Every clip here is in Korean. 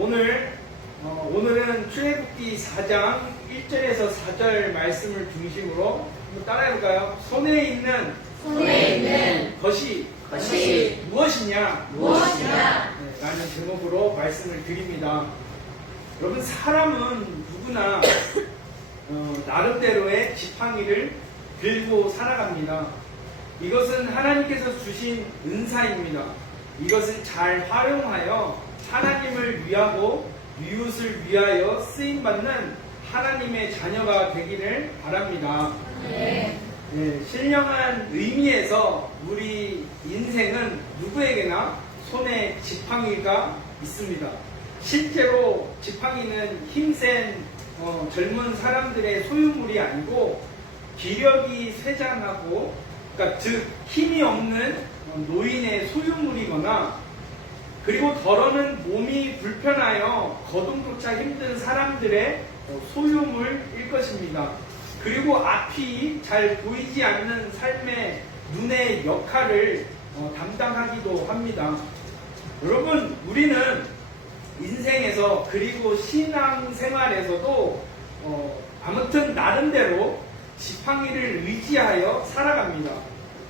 오늘은 출애굽기 4장 1절에서 4절 말씀을 중심으로 한번 따라해볼까요? 손에 있는 것이 무엇이냐? 라는 제목으로 말씀을 드립니다. 여러분, 사람은 누구나 나름대로의 지팡이를 들고 살아갑니다. 이것은 하나님께서 주신 은사입니다. 이것을 잘 활용하여 하나님을 위하고 이웃을 위하여 쓰임받는 하나님의 자녀가 되기를 바랍니다. 신령한 의미에서 우리 인생은 누구에게나 손에 지팡이가 있습니다. 실제로 지팡이는 힘센 젊은 사람들의 소유물이 아니고 기력이 쇠잔하고, 그러니까 즉 힘이 없는 노인의 소유물이거나, 그리고 덜어는 몸이 불편하여 거동조차 힘든 사람들의 소유물일 것입니다. 그리고 앞이 잘 보이지 않는 삶의 눈의 역할을 담당하기도 합니다. 여러분, 우리는 인생에서 그리고 신앙생활에서도 아무튼 나름대로 지팡이를 의지하여 살아갑니다.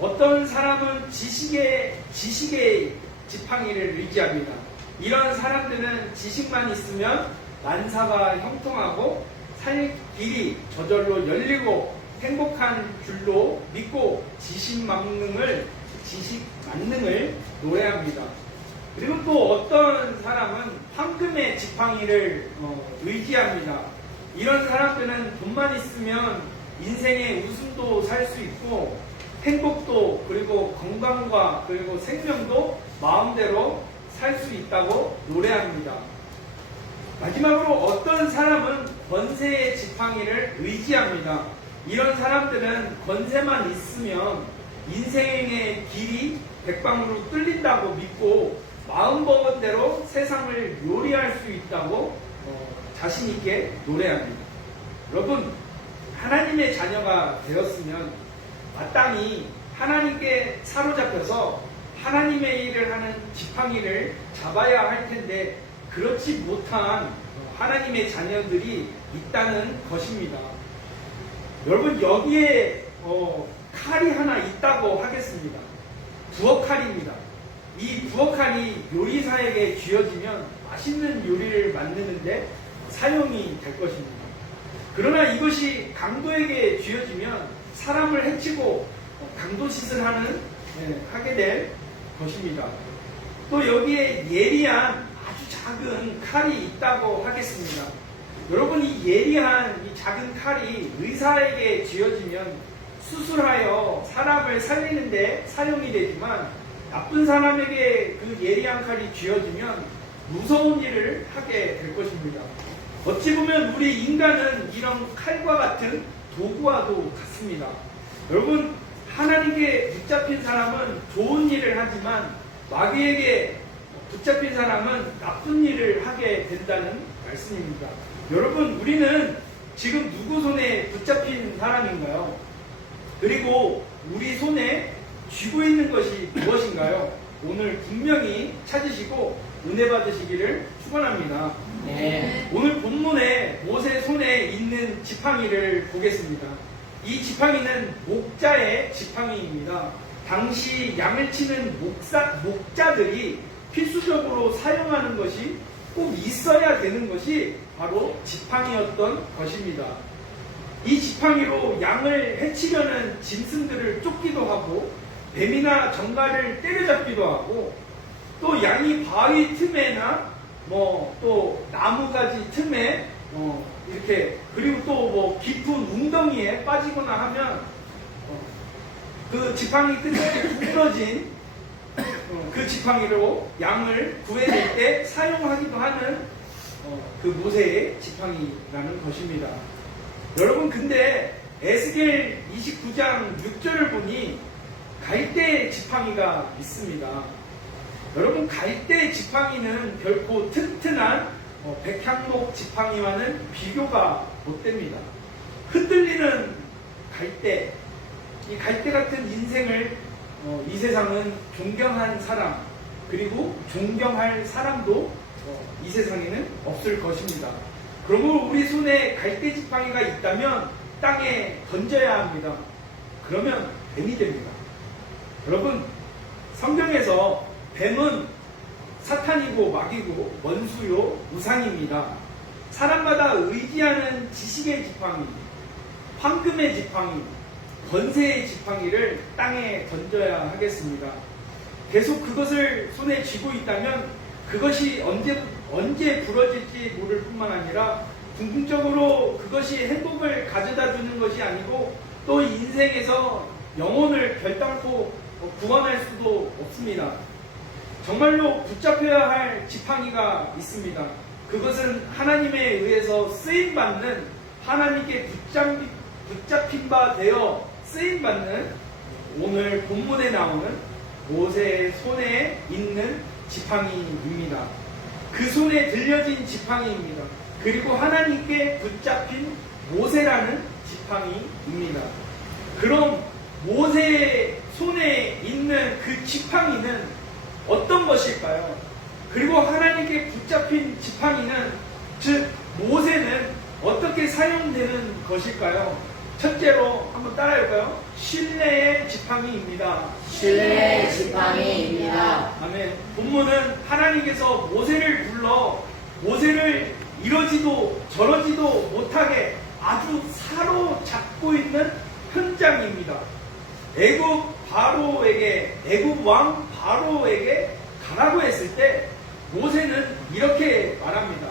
어떤 사람은 지식의 지팡이를 의지합니다. 이런 사람들은 지식만 있으면 만사가 형통하고 살 길이 저절로 열리고 행복한 줄로 믿고 지식 만능을 노래합니다. 그리고 또 어떤 사람은 황금의 지팡이를 의지합니다. 이런 사람들은 돈만 있으면 인생의 웃음도 살 수 있고 행복도, 그리고 건강과 그리고 생명도 마음대로 살 수 있다고 노래합니다. 마지막으로 어떤 사람은 권세의 지팡이를 의지합니다. 이런 사람들은 권세만 있으면 인생의 길이 백방으로 뚫린다고 믿고 마음먹은 대로 세상을 요리할 수 있다고 자신 있게 노래합니다. 여러분, 하나님의 자녀가 되었으면 마땅히 하나님께 사로잡혀서 하나님의 일을 하는 지팡이를 잡아야 할 텐데 그렇지 못한 하나님의 자녀들이 있다는 것입니다. 여러분, 여기에 칼이 하나 있다고 하겠습니다. 부엌칼입니다. 이 부엌칼이 요리사에게 쥐어지면 맛있는 요리를 만드는데 사용이 될 것입니다. 그러나 이것이 강도에게 쥐어지면 사람을 해치고 강도짓을 하게 될 것입니다. 또 여기에 예리한 아주 작은 칼이 있다고 하겠습니다. 여러분, 이 예리한 이 작은 칼이 의사에게 쥐어지면 수술하여 사람을 살리는데 사용이 되지만 나쁜 사람에게 그 예리한 칼이 쥐어지면 무서운 일을 하게 될 것입니다. 어찌 보면 우리 인간은 이런 칼과 같은 도구와도 같습니다. 여러분, 하나님께 붙잡힌 사람은 좋은 일을 하지만 마귀에게 붙잡힌 사람은 나쁜 일을 하게 된다는 말씀입니다. 여러분, 우리는 지금 누구 손에 붙잡힌 사람인가요? 그리고 우리 손에 쥐고 있는 것이 무엇인가요? 오늘 분명히 찾으시고 은혜 받으시기를 축원합니다. 오늘 본문에 모세 손에 있는 지팡이를 보겠습니다. 이 지팡이는 목자의 지팡이입니다. 당시 양을 치는 목자들이 필수적으로 사용하는 것이 꼭 있어야 되는 것이 바로 지팡이였던 것입니다. 이 지팡이로 양을 해치려는 짐승들을 쫓기도 하고 뱀이나 정갈을 때려잡기도 하고, 또 양이 바위 틈에나 또 나무가지 틈에 이렇게, 그리고 또 깊은 웅덩이에 빠지거나 하면 그 지팡이 끝에 부러진 그 지팡이로 양을 구해낼 때 사용하기도 하는 그 모세의 지팡이라는 것입니다. 여러분, 근데 에스겔 29장 6절을 보니 갈대의 지팡이가 있습니다. 여러분, 갈대 지팡이는 결코 튼튼한 백향목 지팡이와는 비교가 못됩니다. 흔들리는 갈대, 이 갈대 같은 인생을 이 세상은 존경한 사람, 그리고 존경할 사람도 이 세상에는 없을 것입니다. 그러므로 우리 손에 갈대 지팡이가 있다면 땅에 던져야 합니다. 그러면 뱀이 됩니다. 여러분, 성경에서 뱀은 사탄이고 마귀고 원수요 우상입니다. 사람마다 의지하는 지식의 지팡이, 황금의 지팡이, 권세의 지팡이를 땅에 던져야 하겠습니다. 계속 그것을 손에 쥐고 있다면 그것이 언제 부러질지 모를 뿐만 아니라 궁극적으로 그것이 행복을 가져다 주는 것이 아니고 또 인생에서 영혼을 결단코 구원할 수도 없습니다. 정말로 붙잡혀야 할 지팡이가 있습니다. 그것은 하나님에 의해서 쓰임받는, 하나님께 붙잡힌 바 되어 쓰임받는 오늘 본문에 나오는 모세의 손에 있는 지팡이입니다. 그 손에 들려진 지팡이입니다. 그리고 하나님께 붙잡힌 모세라는 지팡이입니다. 그럼 모세의 손에 있는 그 지팡이는 어떤 것일까요? 그리고 하나님께 붙잡힌 지팡이는, 즉 모세는 어떻게 사용되는 것일까요? 첫째로 한번 따라해볼까요? 신뢰의 지팡이입니다. 신뢰의 지팡이입니다. 아멘. 본문은 하나님께서 모세를 불러 모세를 이러지도 저러지도 못하게 아주 사로잡고 있는 현장입니다. 애굽 왕 바로에게 가라고 했을 때 모세는 이렇게 말합니다.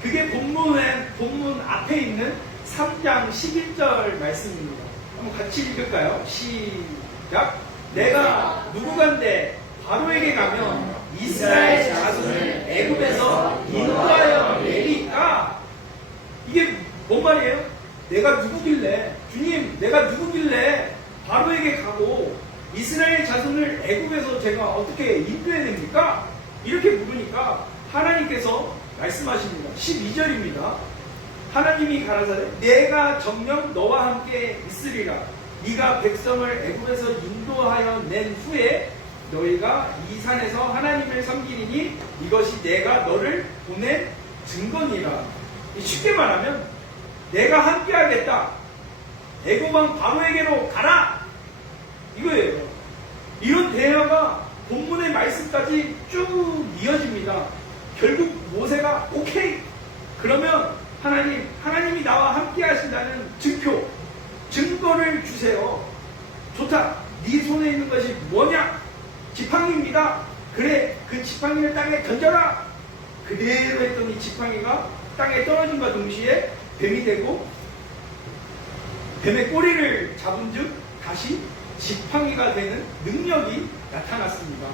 그게 본문 앞에 있는 3장 11절 말씀입니다. 한번 같이 읽을까요? 시작. 내가 누구간데 바로에게 가면 이스라엘 자손을 애굽에서 인도하여 내리까? 이게 뭔 말이에요? 내가 누구길래, 주님, 내가 누구길래 바로에게 가고 이스라엘 자손을 애굽에서 제가 어떻게 인도해야 됩니까? 이렇게 물으니까 하나님께서 말씀하십니다. 12절입니다. 하나님이 가라사대 내가 정녕 너와 함께 있으리라. 네가 백성을 애굽에서 인도하여 낸 후에 너희가 이 산에서 하나님을 섬기리니 이것이 내가 너를 보낸 증거니라. 쉽게 말하면 내가 함께하겠다. 애굽 왕 바로에게로 가라. 이거예요. 이런 대화가 본문의 말씀까지 쭉 이어집니다. 결국 모세가 오케이. 그러면 하나님이 나와 함께 하신다는 증표, 증거를 주세요. 좋다. 네 손에 있는 것이 뭐냐? 지팡이입니다. 그래, 그 지팡이를 땅에 던져라. 그대로 했더니 지팡이가 땅에 떨어짐과 동시에 뱀이 되고 뱀의 꼬리를 잡은 즉 다시 지팡이가 되는 능력이 나타났습니다.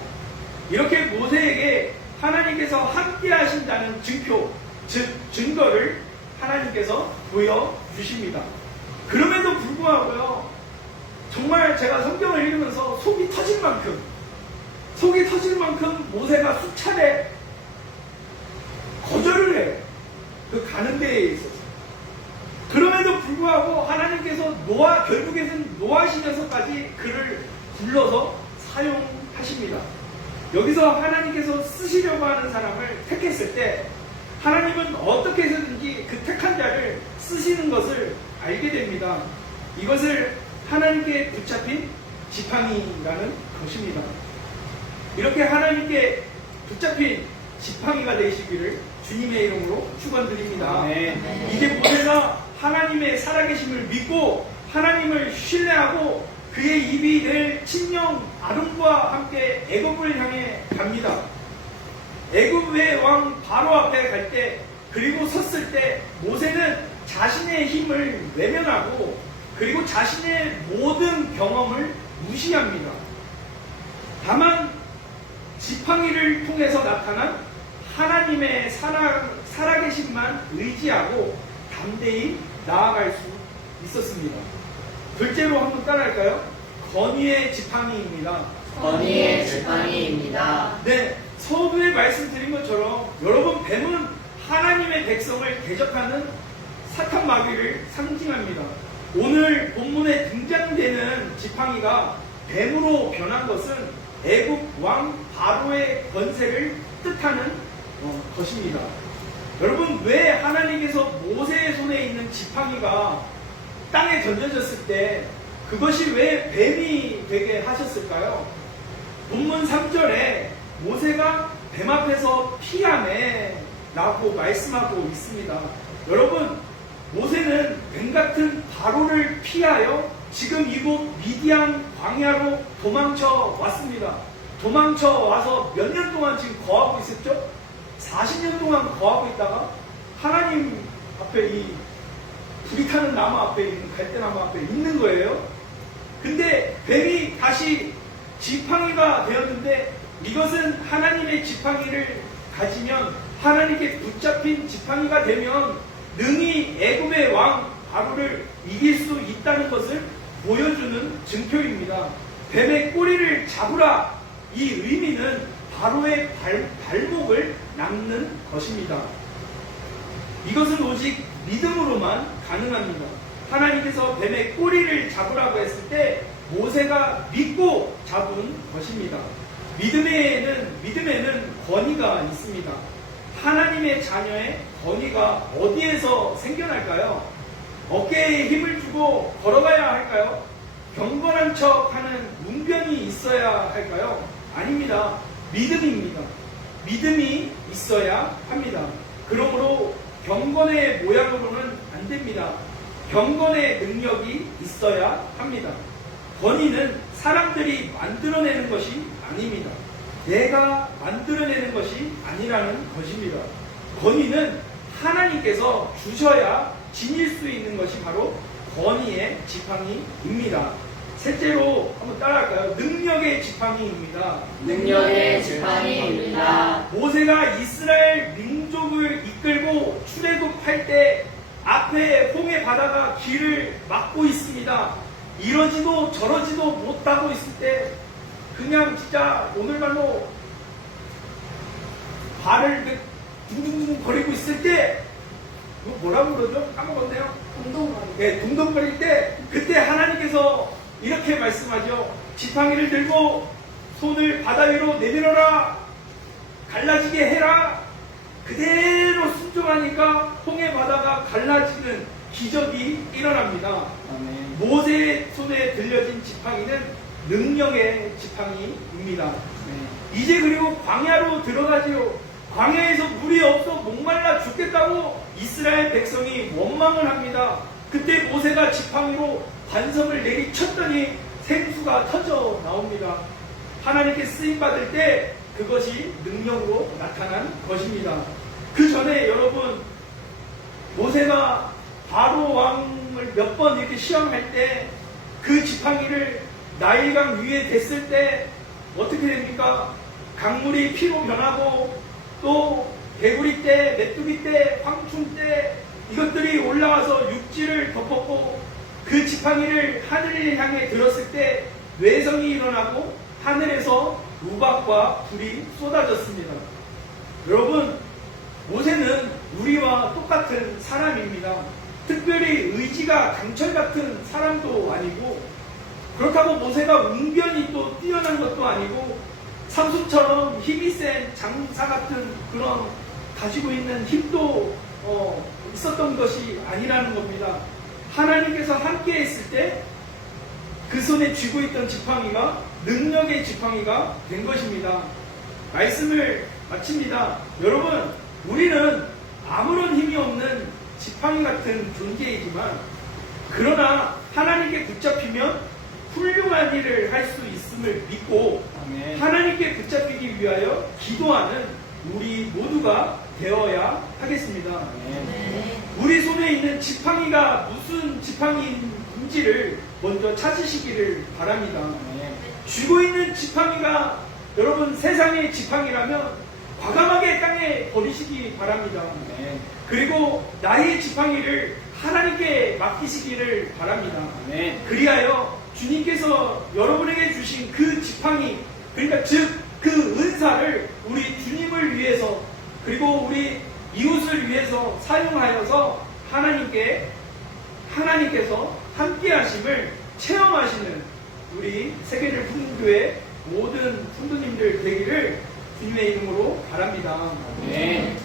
이렇게 모세에게 하나님께서 함께 하신다는 증표, 즉 증거를 하나님께서 보여주십니다. 그럼에도 불구하고요, 정말 제가 성경을 읽으면서 속이 터질 만큼 모세가 수차례 거절을 해요. 그 가는 데에 있어서. 그럼에도 불구하고 하나님께서 결국에는 노하시면서까지 그를 불러서 사용하십니다. 여기서 하나님께서 쓰시려고 하는 사람을 택했을 때 하나님은 어떻게 해서든지 그 택한 자를 쓰시는 것을 알게 됩니다. 이것을 하나님께 붙잡힌 지팡이라는 것입니다. 이렇게 하나님께 붙잡힌 지팡이가 되시기를 주님의 이름으로 축원드립니다. 네. 이제 모세가 하나님의 살아계심을 믿고 하나님을 신뢰하고 그의 입이 될 친형 아론과 함께 애굽을 향해 갑니다. 애굽의 왕 바로 앞에 갈 때, 그리고 섰을 때 모세는 자신의 힘을 외면하고 그리고 자신의 모든 경험을 무시합니다. 다만 지팡이를 통해서 나타난 하나님의 살아계심만 의지하고 담대히 나아갈 수 있었습니다. 둘째로 한번 따라할까요? 건의의 지팡이입니다. 건의의 지팡이입니다. 네, 서두에 말씀드린 것처럼 여러분, 뱀은 하나님의 백성을 대적하는 사탄 마귀를 상징합니다. 오늘 본문에 등장되는 지팡이가 뱀으로 변한 것은 애굽 왕 바로의 권세를 뜻하는 것입니다. 여러분, 왜 하나님께서 모세의 손에 있는 지팡이가 땅에 던져졌을 때 그것이 왜 뱀이 되게 하셨을까요? 본문 3절에 모세가 뱀 앞에서 피하네 라고 말씀하고 있습니다. 여러분, 모세는 뱀 같은 바로를 피하여 지금 이곳 미디안 광야로 도망쳐 왔습니다. 도망쳐 와서 몇 년 동안 지금 거하고 있었죠? 40년 동안 거하고 있다가 하나님 앞에 이 불이 타는 나무 앞에 있는 갈대나무 앞에 있는 거예요. 근데 뱀이 다시 지팡이가 되었는데, 이것은 하나님의 지팡이를 가지면, 하나님께 붙잡힌 지팡이가 되면 능히 애굽의 왕 바로를 이길 수 있다는 것을 보여주는 증표입니다. 뱀의 꼬리를 잡으라, 이 의미는 바로의 발목을 낚는 것입니다. 이것은 오직 믿음으로만 가능합니다. 하나님께서 뱀의 꼬리를 잡으라고 했을 때 모세가 믿고 잡은 것입니다. 믿음에는 권위가 있습니다. 하나님의 자녀의 권위가 어디에서 생겨날까요? 어깨에 힘을 주고 걸어가야 할까요? 경건한 척하는 문변이 있어야 할까요? 아닙니다. 믿음입니다. 믿음이 있어야 합니다. 그러므로 경건의 모양으로는 안 됩니다. 경건의 능력이 있어야 합니다. 권위는 사람들이 만들어내는 것이 아닙니다. 내가 만들어내는 것이 아니라는 것입니다. 권위는 하나님께서 주셔야 지닐 수 있는 것이 바로 권위의 지팡이입니다. 셋째로 한번 따라할까요? 능력의 지팡이입니다. 능력의 지팡이입니다. 모세가 이스라엘 민족을 이끌고 출애굽할 때 앞에 홍해 바다가 길을 막고 있습니다. 이러지도 저러지도 못하고 있을 때 그냥 진짜 오늘말로 발을 둥둥둥 거리고 있을 때, 이거 뭐라고 그러죠? 까먹었네요. 운동거리. 네, 둥둥거릴 때 그때 하나님께서 이렇게 말씀하죠. 지팡이를 들고 손을 바다 위로 내밀어라, 갈라지게 해라. 그대로 순종하니까 홍해 바다가 갈라지는 기적이 일어납니다. 아멘. 모세의 손에 들려진 지팡이는 능력의 지팡이입니다. 이제 그리고 광야로 들어가지요. 광야에서 물이 없어 목말라 죽겠다고 이스라엘 백성이 원망을 합니다. 그때 모세가 지팡이로 반석을 내리쳤더니 생수가 터져 나옵니다. 하나님께 쓰임받을 때 그것이 능력으로 나타난 것입니다. 그 전에 여러분, 모세가 바로 왕을 몇 번 이렇게 시험할 때 그 지팡이를 나일강 위에 댔을 때 어떻게 됩니까? 강물이 피로 변하고 또 개구리 때, 메뚜기 때, 황충 때 이것들이 올라와서 육지를 덮었고, 그 지팡이를 하늘을 향해 들었을 때 외성이 일어나고 하늘에서 우박과 불이 쏟아졌습니다. 여러분, 모세는 우리와 똑같은 사람입니다. 특별히 의지가 강철 같은 사람도 아니고, 그렇다고 모세가 웅변이 또 뛰어난 것도 아니고, 삼손처럼 힘이 센 장사 같은 그런 가지고 있는 힘도 있었던 것이 아니라는 겁니다. 하나님께서 함께 했을 때 그 손에 쥐고 있던 지팡이가 능력의 지팡이가 된 것입니다. 말씀을 마칩니다. 여러분, 우리는 아무런 힘이 없는 지팡이 같은 존재이지만, 그러나 하나님께 붙잡히면 훌륭한 일을 할 수 있음을 믿고, 아멘. 하나님께 붙잡히기 위하여 기도하는 우리 모두가 되어야 하겠습니다. 아멘. 우리 손에 있는 지팡이가 무슨 지팡이인지를 먼저 찾으시기를 바랍니다. 아멘. 쥐고 있는 지팡이가 여러분 세상의 지팡이라면 과감하게 땅에 버리시기 바랍니다. 아멘. 그리고 나의 지팡이를 하나님께 맡기시기를 바랍니다. 아멘. 그리하여 주님께서 여러분에게 주신 그 지팡이, 그러니까 즉 그 은사를 우리 주님을 위해서 그리고 우리 이웃을 위해서 사용하여서 하나님께서 함께 하심을 체험하시는 우리 세계를 풍교회 모든 성도님들 되기를 주님의 이름으로 바랍니다. 아멘.